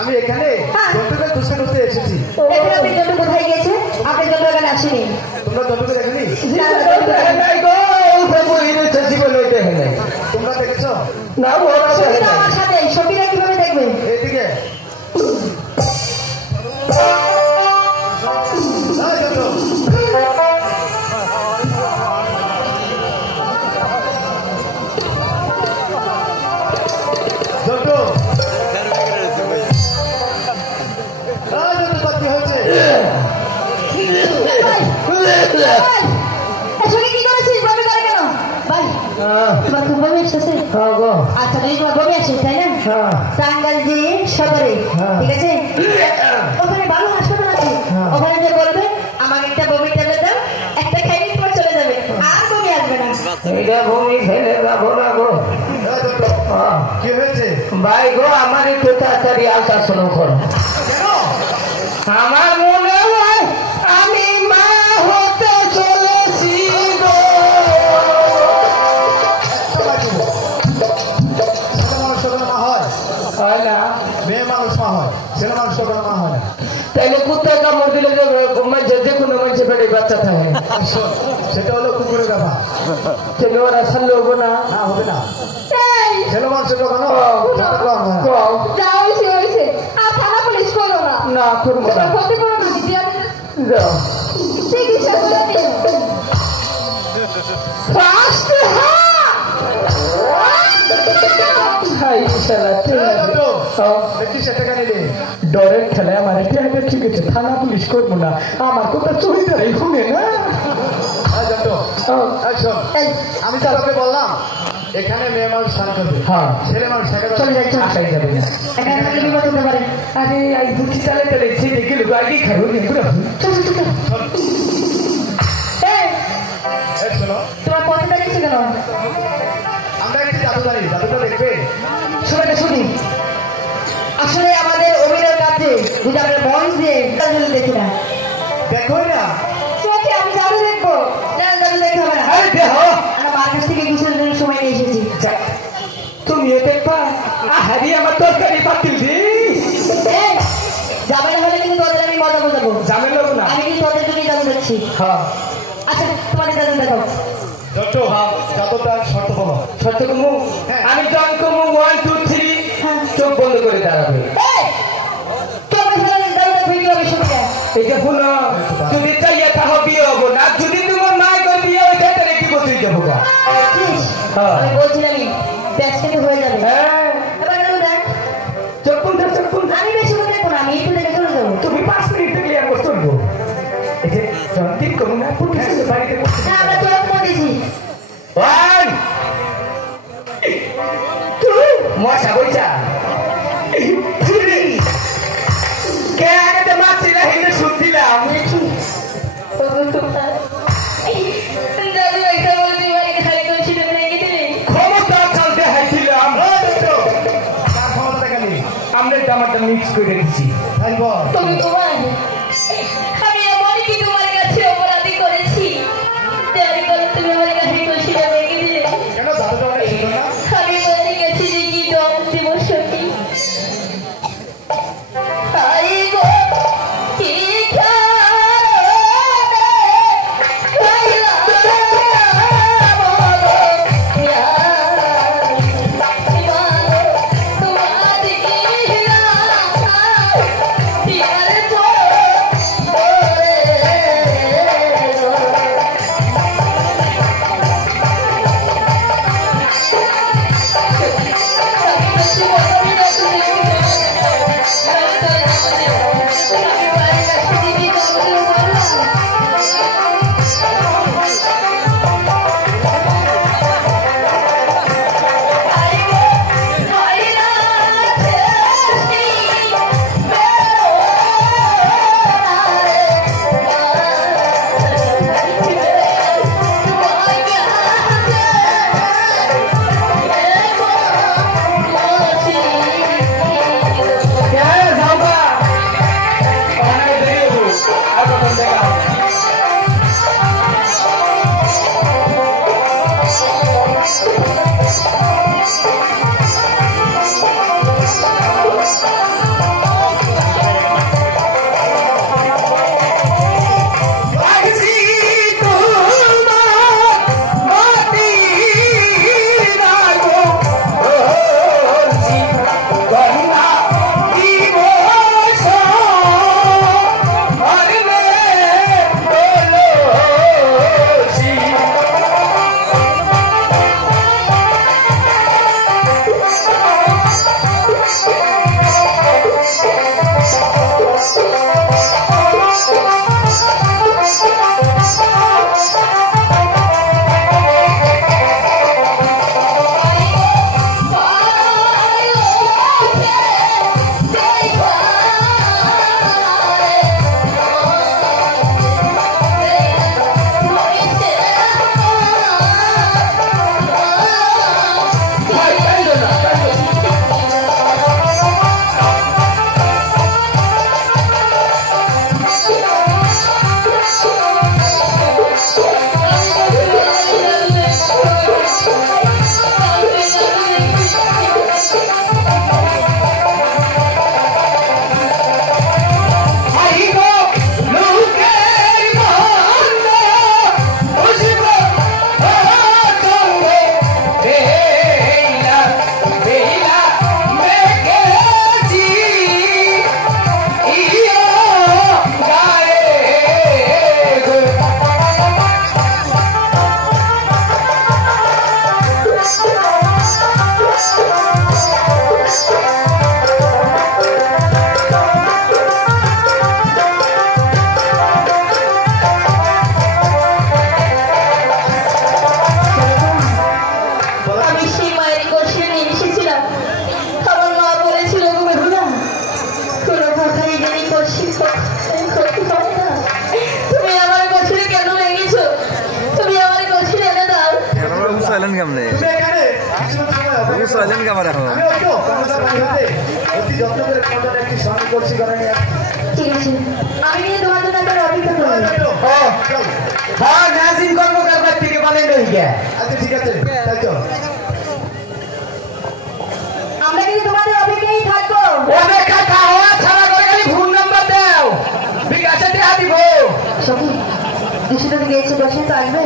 আমি এখানে জন্তুকে খুঁজতে খুঁজতে এসেছি। এখানে আপনি জন্তু কোথায় গিয়েছে? আপনি জন্তু এখানে আসেনি। তোমরা জন্তুকে দেখেনি? তোমরা দেখেছ না? আমার সাথে সখীরা কিভাবে দেখবে? এইদিকে আচ্ছা তুমি তোমার বমি আসছে তাই না? টাঙ্গাইল যে সদরে, ঠিক আছে, ওখানে ভালো হাসপাতাল আছে, ওখানে যে বলবে আমাকে একটা বমি ট্যাবলেট দাও, একটা খাইলে তোমার চলে যাবে, আর বমি আসবে না। এটা বমি ফেলে যাবো না গো। কি হয়েছে ভাই গো? আমার একটু তাড়াতাড়ি আল্ট্রাসাউন্ড করো। আমার মনে হয় আমি মা হতে চলেছি গো। মেয়ে মানুষ মা হয়, ছেলে মানুষ মা হয় না। তাইলে কুত্তায় কামড় দিলে যে কোনো মানুষের পেটে বাচ্চা থাকে, সেটা হলো কুকুরের ব্যাপার। তাহলে ওরা ছাড়লে হবো না? না, হবে না। ছেলে মানুষের কখনো থানা পুলিশ করো না। না করবো না। ক্ষতিপূরণ চিকিৎসা করে দিন। ডরের খেলায় আমার ঠিক আছে, থানা পুলিশ করবো না, আমার কথা চরিত্রাই শুনে না। আমি তো আপনাকে বললাম এখানে মেয়ে মানুষ স্নান করবে, ছেলে মানুষ চলে যাচ্ছে, আসাই যাবে না। এখানে থাকলে বিপদ হতে পারে। আরে বুঝি তাহলে তাহলে সেটা গেলে আগে খাবো। তোমার পথে দাঁড়িয়েছে কেন? আমরা একটি জাদু জানি, জাদুটা দেখবে। শুনি আসলে আমাদের অভিনয়ের কাছে যদি আমরা মঞ্চ দিয়ে দেখি না, দেখো না চোখে আমি জাদু দেখবো, জাদু দেখতে হবে না। আমরা মার কাছ থেকে কিছুর জন্য সময় নিয়ে এসেছি। তুমিও দেখবা? আহারি আমার তরকারি পাতিল দি ঝামেলা হলে কিন্তু তোদের আমি মজা বোঝাবো। ঝামেলা না, আমি কিন্তু তোদের জন্যই জাদু দেখছি। আচ্ছা তোমাদের জাদু দেখো। শর্ত কমু, আমি জন কমু 1 2 3 চোখ বন্ধ করে দাঁড়াবে। এটা শুনো, যদি চাইয়া তাহলে বিয়ে হবো না, যদি তোমার মা করে বিয়ে হয় তাহলে কি বসে যাবো। আমি বলছিলাম ব্যাস কিন্তু হয়ে যাবে। চোখ বন্ধ, চোখ বন্ধ। আমি বেশি করে দেখবো না, আমি একটু দেখে চলে যাবো। তুমি 5 মিনিট দেখলে আর চলবো। এই যে ঠিক করবো না, বাড়িতে আমরা চোখ মরেছি। মিক্স করে দিছি তারপর তুমি তোমার আমি এমন কি তোমার কাছে অপরাধী করেছি যার কারণে তুমি আমার কাছে খুশিটা ভেঙে দিলে কেন দাদুটা অনেক ছিল না আমি মরে গেছি যে কি দম দিবস কি আইগো কি সাইলেন্ট কেমনে তুমি এখানে কিছু সময় অপেক্ষা করো। সাইলেন্ট কেমন এখন আমি একটু কমলার বাড়িতে অতি যত্ন করে কমলাটা একটি স্মরণ করছি কারণ ঠিক আছে আমি কিন্তু তোমার জন্য একটা অপেক্ষা করবো হ্যাঁ নাজিম কর্মকার থেকে বলেন রহিয়া আচ্ছা ঠিক আছে তাই তো আমরা কিন্তু তোমাদের অপেক্ষায় থাকবো অপেক্ষা খাওয়া ছাড়া করে খালি ফোন নাম্বার দাও বিকাশে টাকা দিব সখী দুশো টাকা গিয়েছে বসে তো আসবে